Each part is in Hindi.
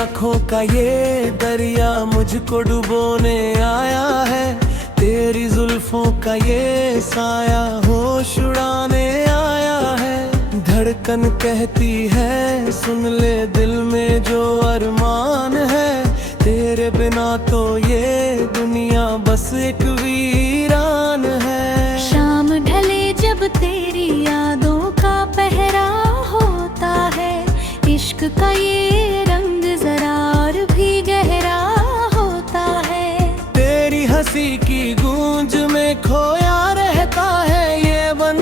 आँखों का ये दरिया मुझको डुबोने आया है। तेरी जुल्फों का ये साया होश उड़ाने आया है। धड़कन कहती है सुन ले दिल में जो अरमान है। तेरे बिना तो ये दुनिया बस एक वीरान है। शाम ढले जब तेरी यादों का पहरा होता है। इश्क का ये रंग जरा और भी गहरा होता है। तेरी हंसी की गूंज में खोया रहता है ये मन।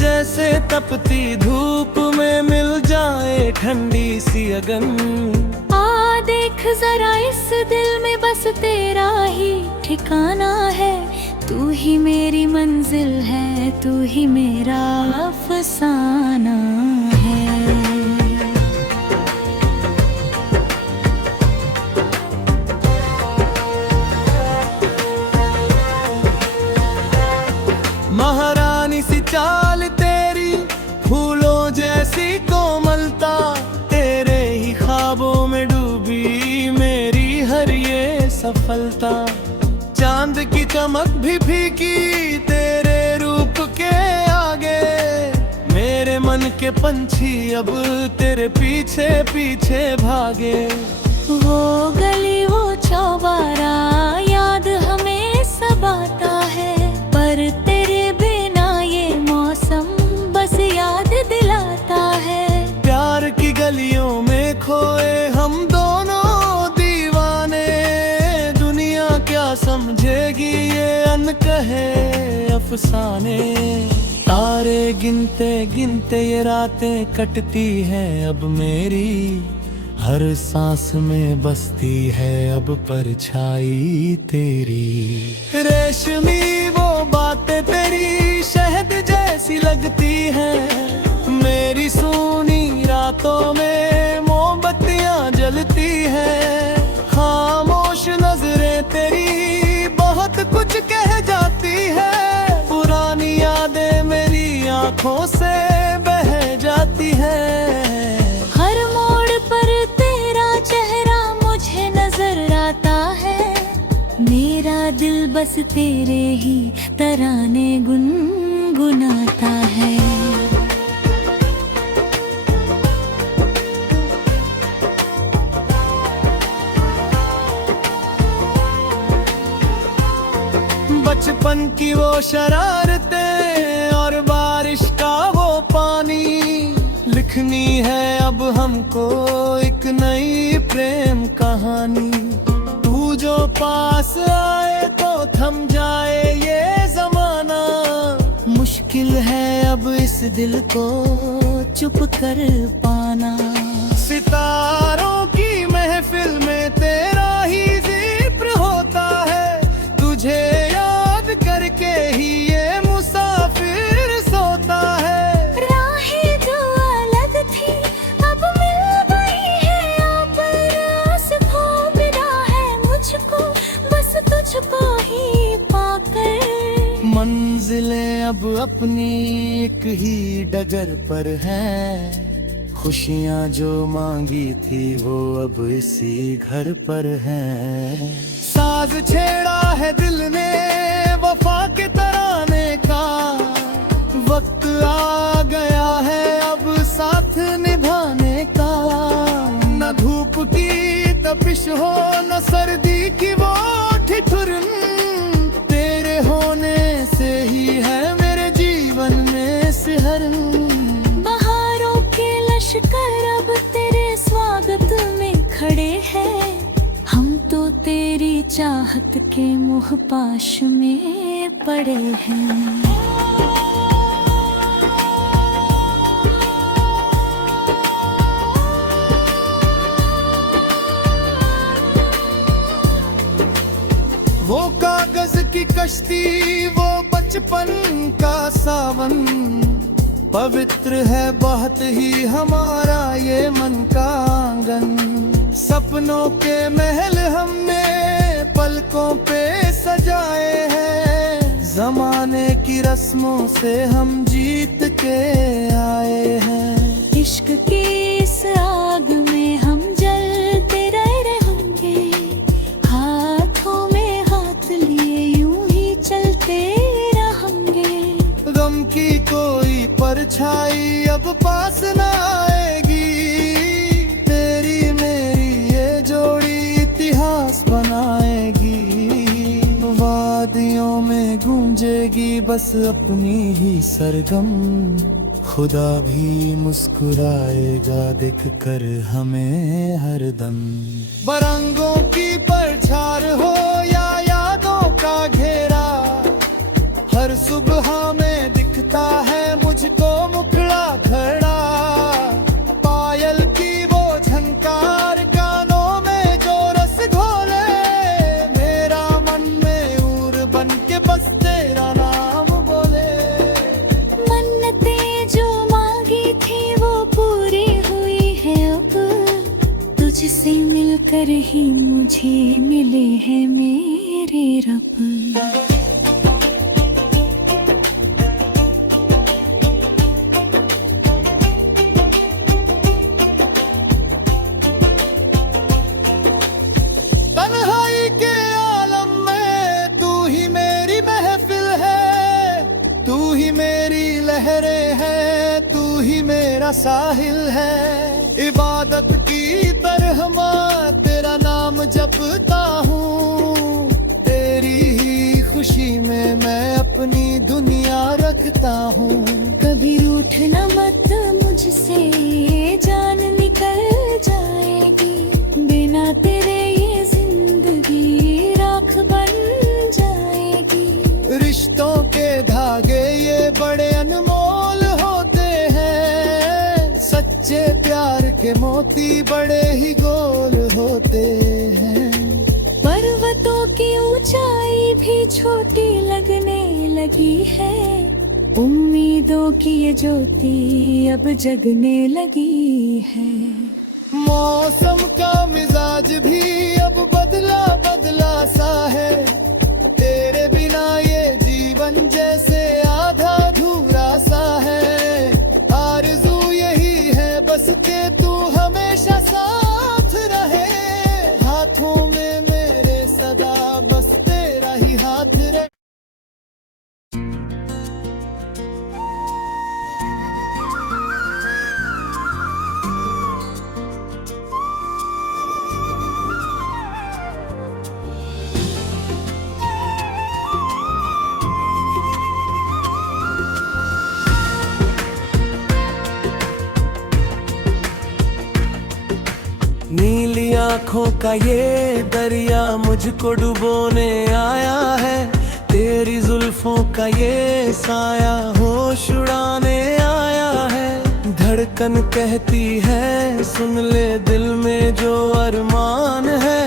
जैसे तपती धूप में मिल जाए ठंडी सी अगन। आ देख जरा इस दिल में बस तेरा ही ठिकाना है। तू ही मेरी मंजिल है, तू ही मेरा अफसाना है। महारानी सी चाल तेरी फूलों जैसी कोमलता। तेरे ही ख्वाबों में डूबी मेरी हर ये सफलता। चांद की चमक भी फीकी तेरे रूप के आगे। मेरे मन के पंछी अब तेरे पीछे पीछे भागे। वो गली वो चौबारा याद हमें सब आता है। पर तेरे बिना ये मौसम बस याद दिलाता है। प्यार की गलियों में खोए हम दोनों दीवाने। दुनिया क्या समझेगी ये अनकहे अफसाने। तारे गिनते गिनते ये रातें कटती हैं अब मेरी। हर सांस में बसती है अब परछाई तेरी। रेशमी वो बातें तेरी शहद जैसी लगती हैं। मेरी सूनी रातों में मोमबत्तियां जलती हैं। खामोश नजरें तेरी बहुत कुछ कह जाती है। पुरानी यादें मेरी आंखों से बह जाती है। हर मोड़ पर तेरा चेहरा मुझे नजर आता है। मेरा दिल बस तेरे ही तराने गुनगुनाता है। बचपन की वो शरारतें और बारिश का वो पानी। लिखनी है अब हमको एक नई प्रेम कहानी। तू जो पास आए तो थम जाए ये जमाना। मुश्किल है अब इस दिल को चुप कर पाना। सितारों की महफिल में तेरा ही जिक्र होता है। तुझे याद करके ही ये मुसाफिर सोता है। राहें जो अलग थी अब मिल गई है। अब रास खो मिला है मुझको बस तुझको ही पाकर। मंजिलें अब अपनी एक ही डगर पर हैं। खुशियाँ जो मांगी थी वो अब इसी घर पर हैं। साज छेड़ा है दिल ने वफा के तराने का। वक्त आ गया है अब साथ निभाने का। न धूप की तपिश हो न सर्दी की वो ठिठुरन। तेरे होने से ही है मेरे जीवन में सिहरन। बहारों के लश्कर अब तेरे स्वागत में खड़े हैं। हम तो तेरी चाहत के मुँह पाश में पड़े हैं। वो कागज की कश्ती वो बचपन का सावन। पवित्र है बहुत ही हमारा ये मन का आंगन। सपनों के महल हमने पलकों पे सजाए हैं। जमाने की रस्मों से हम जीत के आए हैं। इश्क की इस आग में हम जल कोई परछाई अब पास न आएगी। तेरी मेरी ये जोड़ी इतिहास बनाएगी। वादियों में गूंजेगी बस अपनी ही सरगम। खुदा भी मुस्कुराएगा देख कर हमें हरदम। बरंगों की परछार हो या यादों का घेरा, हर सुबह में दिखता है मुझको मुखड़ा खड़ा। पायल की वो झनकार कानों में जो रस घोले, मेरा मन में उर बन के बस तेरा नाम बोले। मन्नतें जो मांगी थी वो पूरी हुई है अब, तुझसे मिलकर ही मुझे मिले हैं मेरे रब। तन्हाई के आलम में तू ही मेरी महफिल है, तू ही मेरी लहरें हैं, तू ही मेरा साहिल है। इबादत की तरह माँ तेरा नाम जपता हूँ। तेरी ही खुशी में मैं अपनी दुनिया रखता हूँ। कभी रूठना मत मुझसे, ये जान निकल जाएगी। बिना तेरे ये जिंदगी राख बन जाएगी। रिश्तों के धागे ये बड़े अनमोल होते हैं। सच्चे प्यार के मोती बड़े ही गोल होते हैं। पर्वतों की ऊंचाई भी छोटी लगने लगी है। उम्मीदों की ये ज्योति अब जगने लगी है। मौसम का मिजाज भी अब बदला बदला सा है। तेरे बिना ये जीवन जैसे आधा अधूरा सा है। आरज़ू यही है बस के तू हमेशा साथ रहे। हाथों में मेरे सदा बस तेरा ही हाथ रहे। नीली आँखों का ये दरिया मुझको डुबोने आया है। तेरी जुल्फों का ये साया होश उड़ाने आया है। धड़कन कहती है सुन ले दिल में जो अरमान है।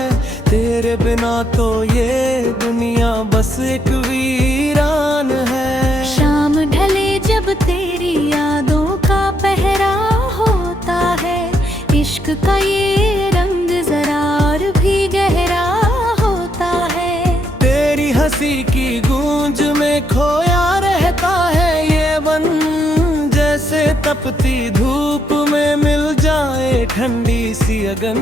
तेरे बिना तो ये दुनिया बस एक वीरान है। शाम ढले जब तेरी यादों का पहरा होता है। इश्क का ये रंग जरा और भी गहरा होता है। तेरी हंसी की गूंज में खोया रहता है ये मन। जैसे तपती धूप में मिल जाए ठंडी सी अगन।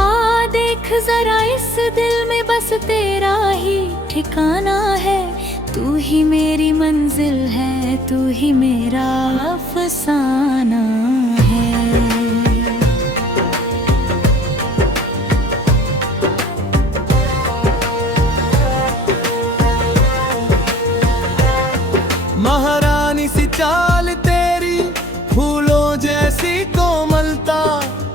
आ देख जरा इस दिल में बस तेरा ही ठिकाना है। तू ही मेरी मंजिल है, तू ही मेरा अफसाना है। महारानी सी चाल तेरी, फूलों जैसी कोमलता।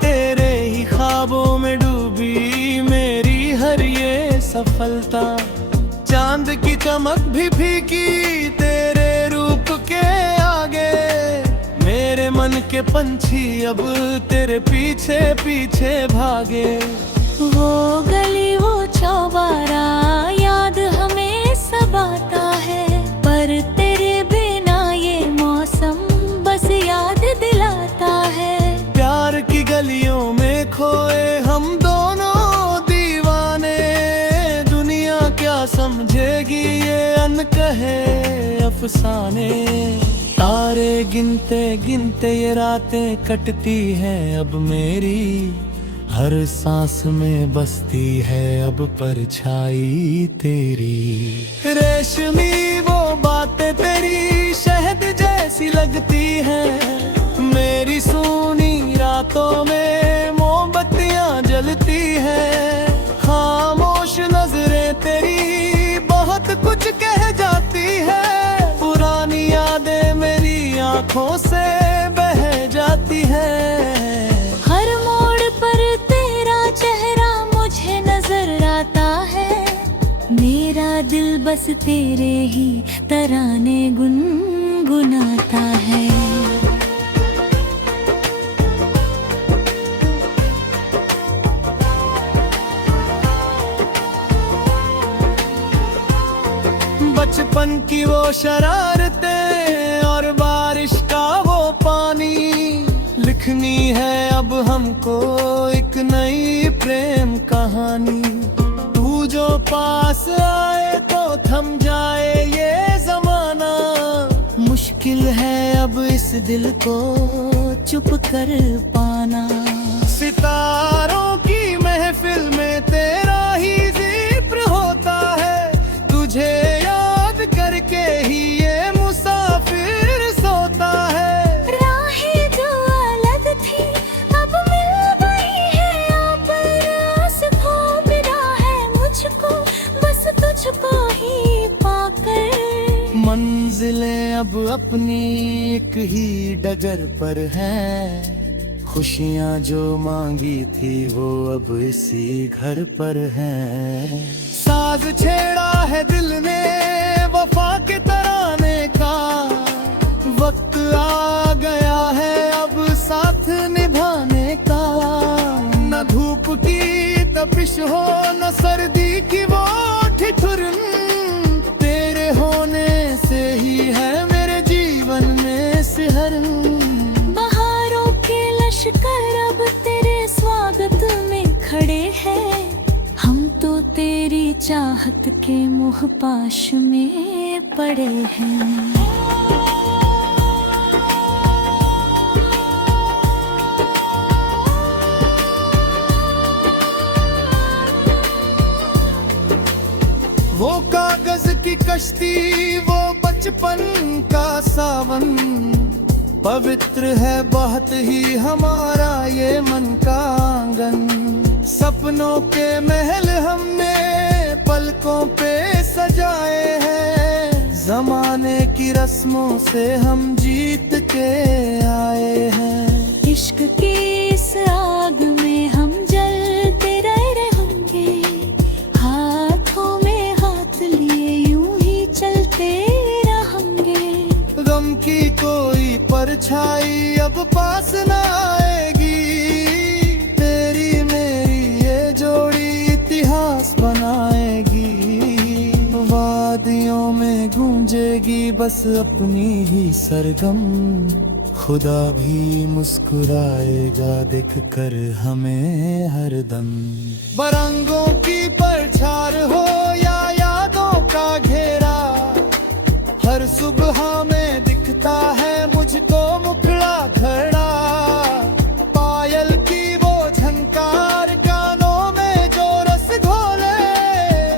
तेरे ही ख्वाबों में डूबी मेरी हर ये सफलता। चांद की चमक भी फीकी तेरे रूप के आगे। मेरे मन के पंछी अब तेरे पीछे पीछे भागे। वो गली वो चौबारा याद हमें सब आता है। पर तेरे बिना ये मौसम बस याद दिलाता है। प्यार की गलियों में खोए हम दोनों दीवाने। दुनिया क्या समझेगी ये अनकहे अफसाने। तारे गिनते गिनते ये रातें कटती हैं अब मेरी। हर सांस में बसती है अब परछाई तेरी। रेशमी वो बातें तेरी शहद जैसी हैं। मेरी सूनी रातों में मोमबत्तियां जलती हैं। खामोश नजरें तेरी बहुत कुछ कह जाती है। पुरानी यादें मेरी आंखों से बह जाती है। हर मोड़ पर तेरा चेहरा मुझे नजर आता है। मेरा दिल बस तेरे ही तराने गुनगुनाता है। बचपन की वो शरारतें और बारिश का वो पानी, लिखनी है अब हमको एक नई प्रेम कहानी। तू जो पास आए तो थम जाए ये जमाना। मुश्किल है अब इस दिल को चुप कर पाना। सितारों की महफिल में तेरा ही जिक्र होता है। तुझे याद करके ही ये मुसाफिर सोता है। राहें जो अलग थी अब मिल गई है। अब रास खो मिला है मुझको, बस तुझको ही पाकर। मंजिलें अब अपनी एक ही डगर पर हैं। खुशियाँ जो मांगी थी वो अब इसी घर पर हैं। साज छेड़ा है दिल ने वफा के तराने का। वक्त आ गया है अब साथ निभाने का। न धूप की तपिश हो न सर्दी की वो ठिठुरन। तेरे होने से ही है मेरे जीवन में सिहरन। बहारों के लश्कर अब तेरे स्वागत में खड़े हैं। हम तो तेरी चाहत के मुँह पाश में पड़े हैं। वो कागज की कश्ती वो बचपन का सावन। पवित्र है बहुत ही हमारा ये मन का आंगन। सपनों के महल हमने पलकों पे सजाए हैं। जमाने की रस्मों से हम जीत के आए हैं। इश्क की इस आग में हम जलते रहेंगे। हाथों में हाथ लिए यूं ही चलते रहेंगे। गम की कोई परछाई अब पास न आएगी। तेरी मेरी ये जोड़ी इतिहास बनाएगी। वादियों में गूंजेगी बस अपनी ही सरगम। खुदा भी मुस्कुराएगा देख कर हमें हरदम। बरंगों की परछार हो या यादों का घेरा। हर सुबह में दिखता है मुझको मुखड़ा खड़ा। पायल की वो झनकार कानों में जो रस घोले।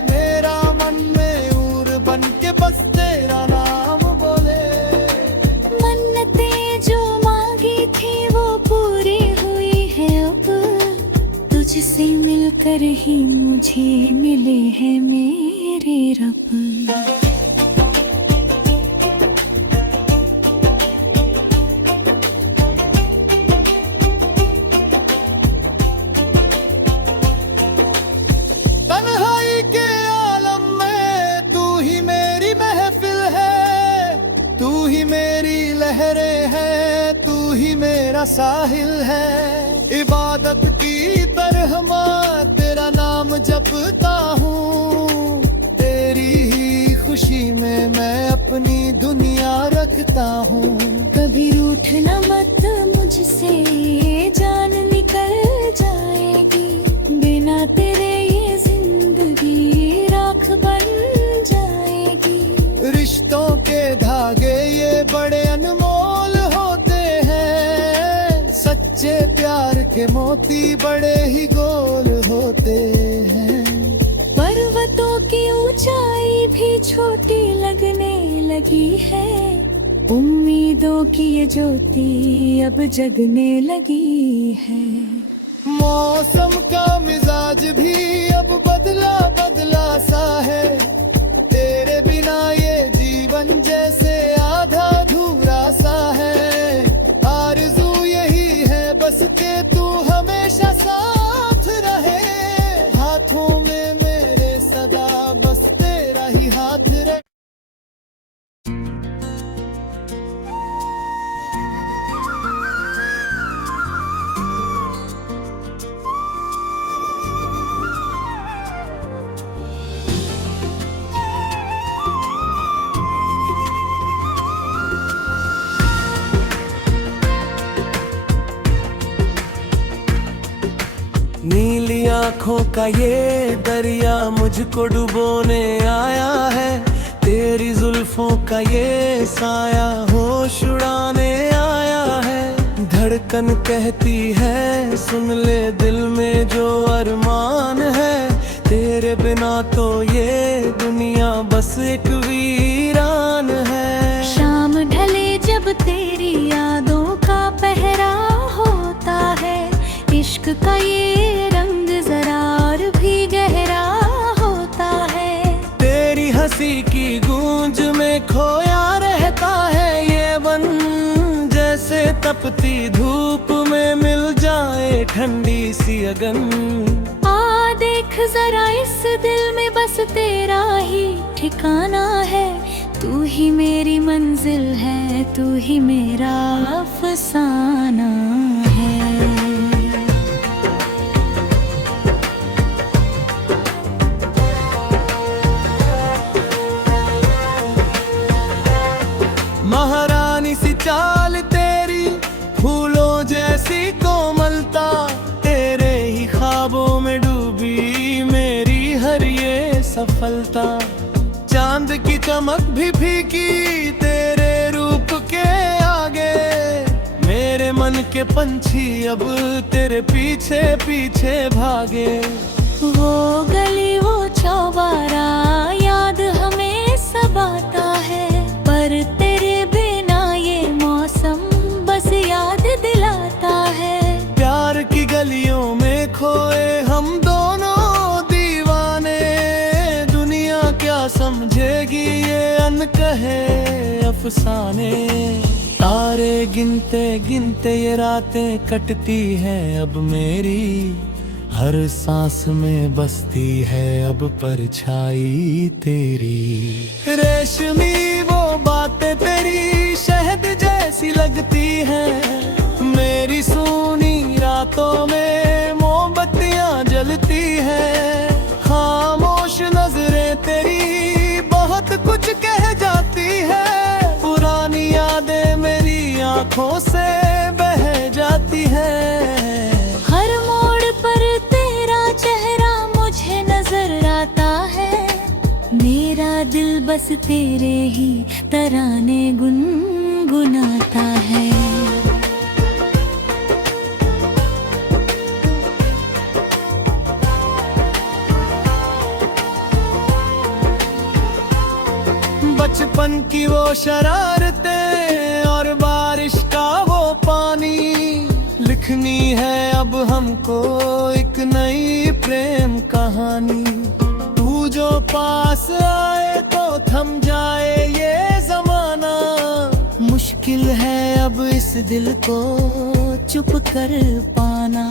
मेरा मन में उर बन के बस तेरा नाम बोले। मन्नतें जो मांगी थी वो पूरी हुई है अब। तुझसे मिलकर ही मुझे मिले हैं मेरे रब। तन्हाई के आलम में तू ही मेरी महफिल है। तू ही मेरी लहरें हैं। तू ही मेरा साहिल है। इबादत की तरह माँ तेरा नाम जपता हूँ। तेरी ही खुशी में मैं अपनी दुनिया रखता हूँ। कभी रूठना मत मुझसे, ये जान निकल जाएगी। बिना तेरे ये जिंदगी राख बन जाएगी। रिश्तों के धागे ये बड़े अनमोल होते हैं। सच्चे प्यार के मोती बड़े ही गोल होते हैं। पर्वतों की ऊंचाई भी छोटी लगने लगी है। उम्मीदों की ये ज्योति अब जगने लगी है। मौसम का मिजाज भी अब बदला बदला सा है। तेरे बिना ये जीवन जैसे आधा अधूरा सा है। आरज़ू यही है बस के तू हमेशा साथ रहे। हाथों में मेरे सदा बस तेरा ही हाथ रहे। नीली आँखों का ये दरिया मुझको डुबोने आया है। तेरी जुल्फों का ये साया होश उड़ाने आया है। धड़कन कहती है सुन ले दिल में जो अरमान है। तेरे बिना तो ये दुनिया बस एक वीरान है। शाम ढले जब तेरी यादों का पहरा होता है। इश्क का ये रंग जरा और भी गहरा होता है। तेरी हंसी की गूंज में खोया रहता है ये मन। जैसे तपती धूप में मिल जाए ठंडी सी अगन। आ देख जरा इस दिल में बस तेरा ही ठिकाना है। तू ही मेरी मंजिल है, तू ही मेरा अफसाना है। महारानी सी चाल तेरी, फूलों जैसी कोमलता। तेरे ही ख्वाबों में डूबी मेरी हर ये सफलता। चांद की चमक भी फीकी तेरे रूप के आगे। मेरे मन के पंछी अब तेरे पीछे पीछे भागे। वो गली वो चौबारा याद हमें सब आता है। पर तेरे बिना ये मौसम बस याद दिलाता है। प्यार की गलियों में खोए हम दोनों दीवाने। दुनिया क्या समझेगी ये अनकहे अफसाने। तारे गिनते गिनते ये रातें कटती हैं अब मेरी। हर सांस में बसती है अब परछाई तेरी। रेशमी वो बातें तेरी शहद जैसी लगती हैं। मेरी सूनी रातों में मोमबत्तियां जलती हैं। खामोश नजरें तेरी बहुत कुछ कह जाती है। पुरानी यादें मेरी आंखों से बह जाती है। हर मोड़ पर तेरा चेहरा मुझे नजर आता है। मेरा दिल बस तेरे ही तराने गुनगुनाता है। बचपन की वो शरारतें और बारिश का वो पानी। लिखनी है अब हमको एक नई प्रेम कहानी। तू जो पास आए तो थम जाए ये जमाना। मुश्किल है अब इस दिल को चुप कर पाना।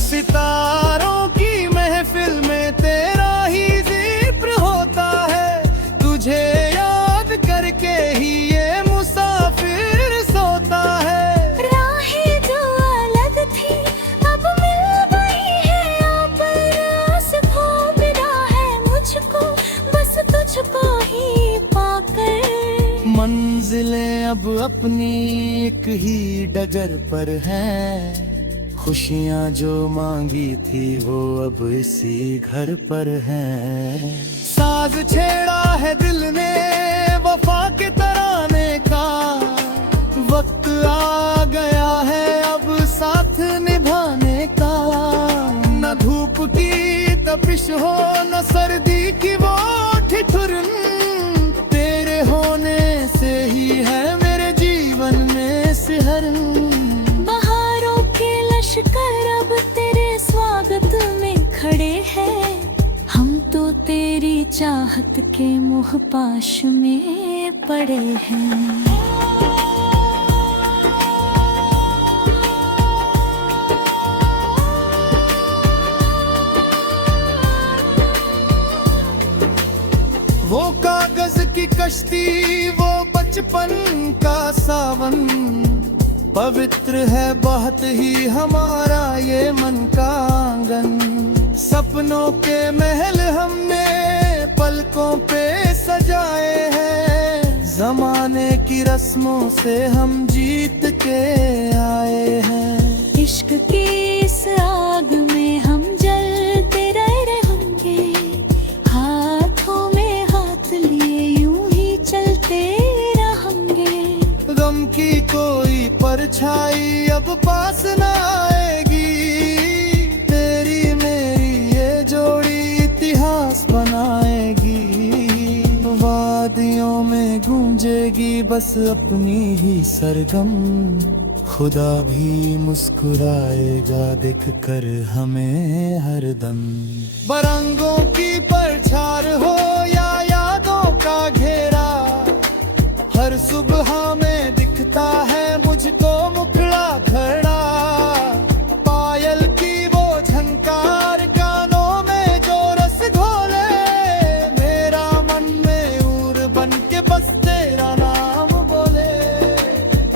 सितारों की महफिल में तेरा ही जिक्र होता है। तुझे याद करके ही ये मुसाफिर सोता है। राहें जो अलग थी अब मिल गई है। आप रास खो मिला है मुझको बस तुझको ही पाकर। मंजिलें अब अपनी एक ही डगर पर हैं। खुशियाँ जो मांगी थी वो अब इसी घर पर हैं। साज छेड़ा है दिल ने वफा के तराने का। वक्त आ गया है अब साथ निभाने का। न धूप की तपिश हो न सर्दी की वो ठिठुरन। तेरे होने से ही है मेरे चाहत के मोह पाश में पड़े हैं। वो कागज की कश्ती, वो बचपन का सावन, पवित्र है बहुत ही हमारा ये मन का आंगन। सपनों के महल हमने पलकों पे सजाए हैं, जमाने की रस्मों से हम जीत के आए हैं। इश्क की इस आग में हम जलते रहेंगे, हाथों में हाथ लिए यूं ही चलते रहेंगे। गम की कोई परछाई अब पास न आएगी, तेरी मेरी ये जोड़ी इतिहास बनाएगी। वादियों में गूंजेगी बस अपनी ही सरगम, खुदा भी मुस्कुराएगा देख कर हमें हरदम। बरंगों की परछार हो या यादों का घेरा, हर सुबह में दिखता है मुझको मुखड़ा खड़ा। पायल की वो झनकार कानों में जो रस घोले, मेरा मन में उर बन के बस तेरा नाम बोले।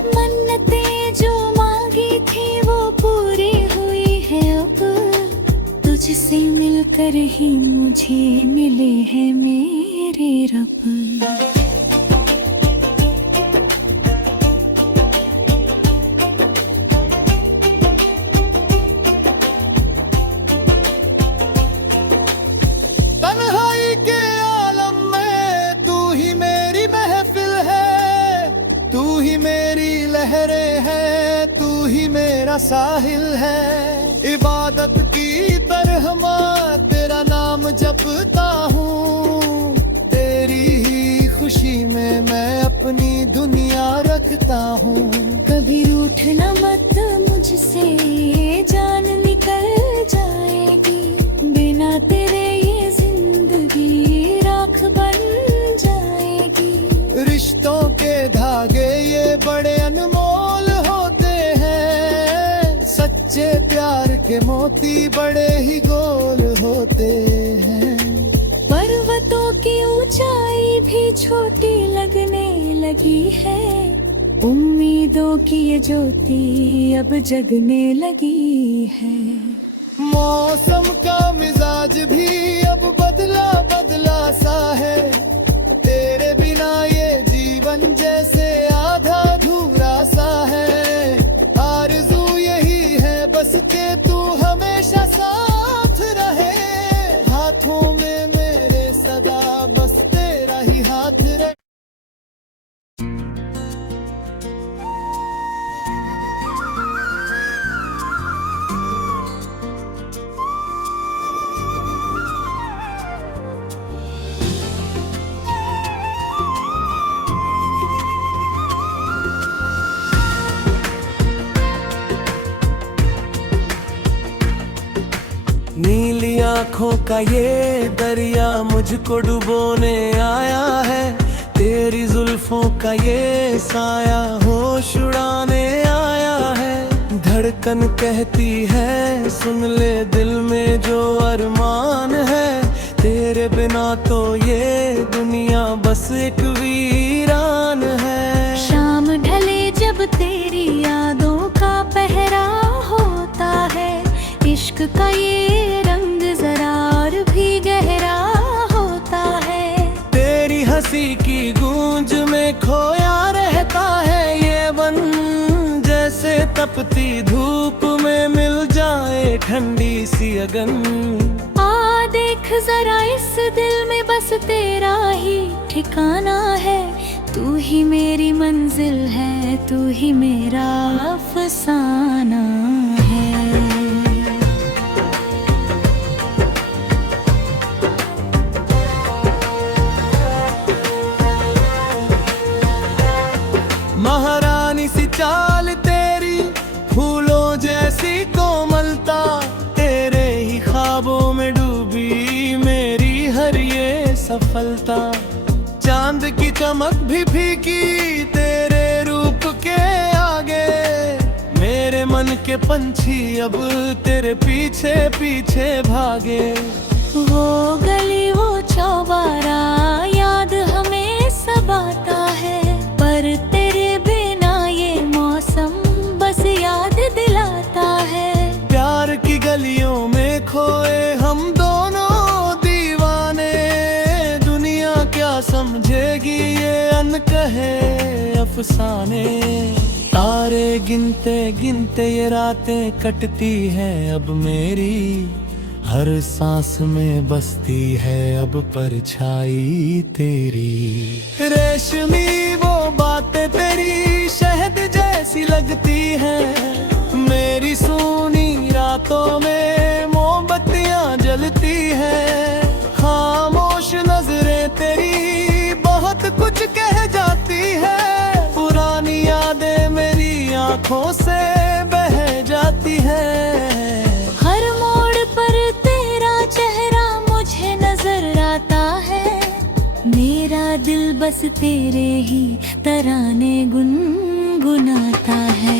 मन्नतें जो मांगी थी वो पूरी हुई है अब, तुझसे मिलकर ही मुझे मिले हैं मेरे रब। तन्हाई के आलम में तू ही मेरी महफिल है, तू ही मेरी लहरें हैं, तू ही मेरा साहिल है। इबादत की तरह माँ तेरा नाम जपता हूँ, तेरी ही खुशी में मैं अपनी दुनिया रखता हूँ। कभी रूठना मत मुझसे, ये जान निकल जाएगी, बिना तेरे ये जिंदगी राख बन जाएगी। रिश्तों के धागे ये बड़े अनमोल होते हैं, सच्चे प्यार के मोती बड़े ही गोल होते हैं। पर्वतों की ऊंचाई भी छोटी लगने लगी है, उम्मीदों की ये ज्योति अब जगने लगी है। मौसम का मिजाज भी अब बदला बदला सा है, तेरे बिना ये जीवन जैसे आधा अधूरा सा है। आरज़ू यही है बस के तू हमेशा साथ रहे, हाथों में मेरे सदा बस तेरा ही हाथ रहे। नीली आँखों का ये दरिया मुझको डुबोने आया है, तेरी जुल्फों का ये साया होश उड़ाने आया है। धड़कन कहती है सुन ले दिल में जो अरमान है, तेरे बिना तो ये दुनिया बस एक वीरान है। शाम ढले जब तेरी यादों का पहरा होता है, इश्क का ये रंग जरा और भी गहरा होता है। तेरी हंसी की गूंज में खोया रहता है ये मन, जैसे तपती धूप में मिल जाए ठंडी सी अगन। आ देख जरा इस दिल में बस तेरा ही ठिकाना है, तू ही मेरी मंजिल है, तू ही मेरा अफसाना है। महारानी सी चाल तेरी, फूलों जैसी कोमलता, तेरे ही ख्वाबों में डूबी मेरी हर ये सफलता। चमक भी फीकी तेरे रूप के आगे। मेरे मन के पंछी अब तेरे पीछे पीछे भागे। वो गली वो चौबारा याद हमें सब आता है, पर तेरे बिना ये मौसम बस याद दिलाता है। प्यार की गलियों में खोए हम दोनों दीवाने, दुनिया क्या समझेगी ये अनकहे अफसाने। तारे गिनते गिनते ये रातें कटती हैं अब मेरी, हर सांस में बसती है अब परछाई तेरी। रेशमी वो बातें तेरी शहद जैसी लगती हैं, मेरी सूनी रातों में मोमबत्तियां जलती हैं। खामोश नजरें तेरी बहुत कुछ कह जाती है, पुरानी यादें मेरी आंखों से बह जाती है। हर मोड़ पर तेरा चेहरा मुझे नजर आता है, मेरा दिल बस तेरे ही तराने गुनगुनाता है।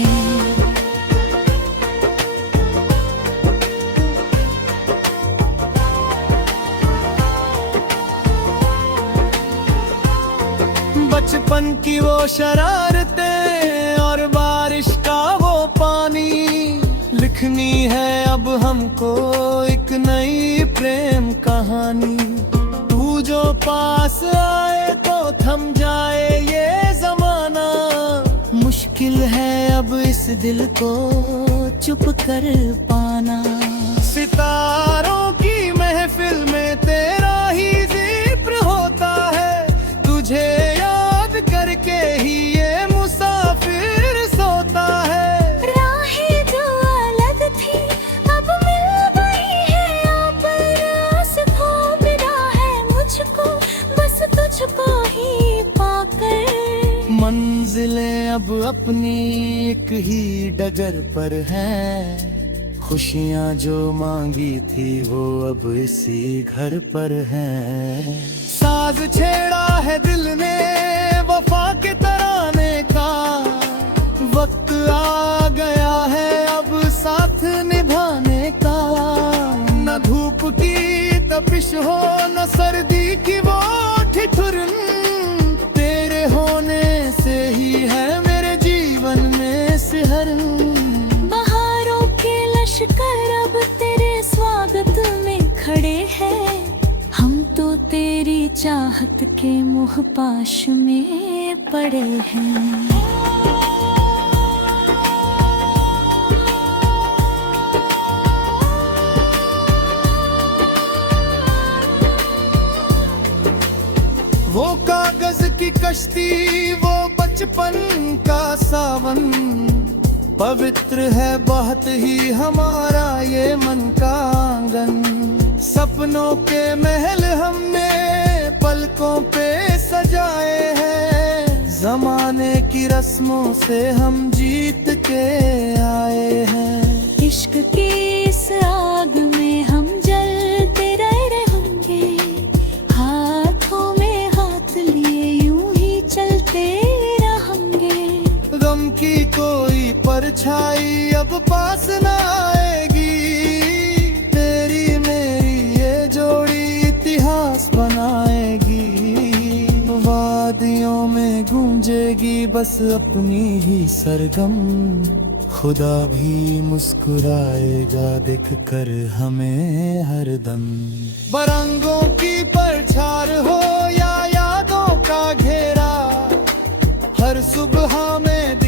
बचपन की वो शरारतें और बारिश का वो पानी, लिखनी है अब हमको एक नई प्रेम कहानी। तू जो पास आए तो थम जाए ये जमाना, मुश्किल है अब इस दिल को चुप कर पाना। सितारों की महफिल में तेरा ही जिक्र होता है, तुझे याद करके ही ये मुसाफिर सोता है। राहें जो अलग थी अब मिल गई है, आप रास्ता मिला है मुझको बस तुझको ही पाकर। मंजिलें अब अपनी एक ही डगर पर हैं, खुशियाँ जो मांगी थी वो अब इसी घर पर हैं। साज छेड़ा है दिल ने वफा के तराने का, वक्त आ गया है अब साथ निभाने का। न धूप की तपिश हो न सर्दी की वो ठिठुरन, तेरे होने से ही है मेरे जीवन में सिहरन। बहारों के लश्कर अब तेरे स्वागत में खड़े हैं, हम तो तेरी चाहत के मुँह पाश में पड़े हैं। वो कागज की कश्ती वो बचपन का सावन, पवित्र है बहुत ही हमारा ये मन का आंगन। सपनों के महल हमने पलकों पे सजाए हैं, जमाने की रस्मों से हम जीत के आए हैं। इश्क की इस आग में हम जलते रहेंगे, हाथों में हाथ लिए यूं ही चलते रहेंगे। गम की कोई परछाई अब पास न आएगी, तेरी मेरी ये जोड़ी इतिहास बनाएगी। वादियों में गूंजेगी बस अपनी ही सरगम, खुदा भी मुस्कुराएगा देख कर हमें हरदम। बरंगों की परछार हो या यादों का घेरा, हर सुबह में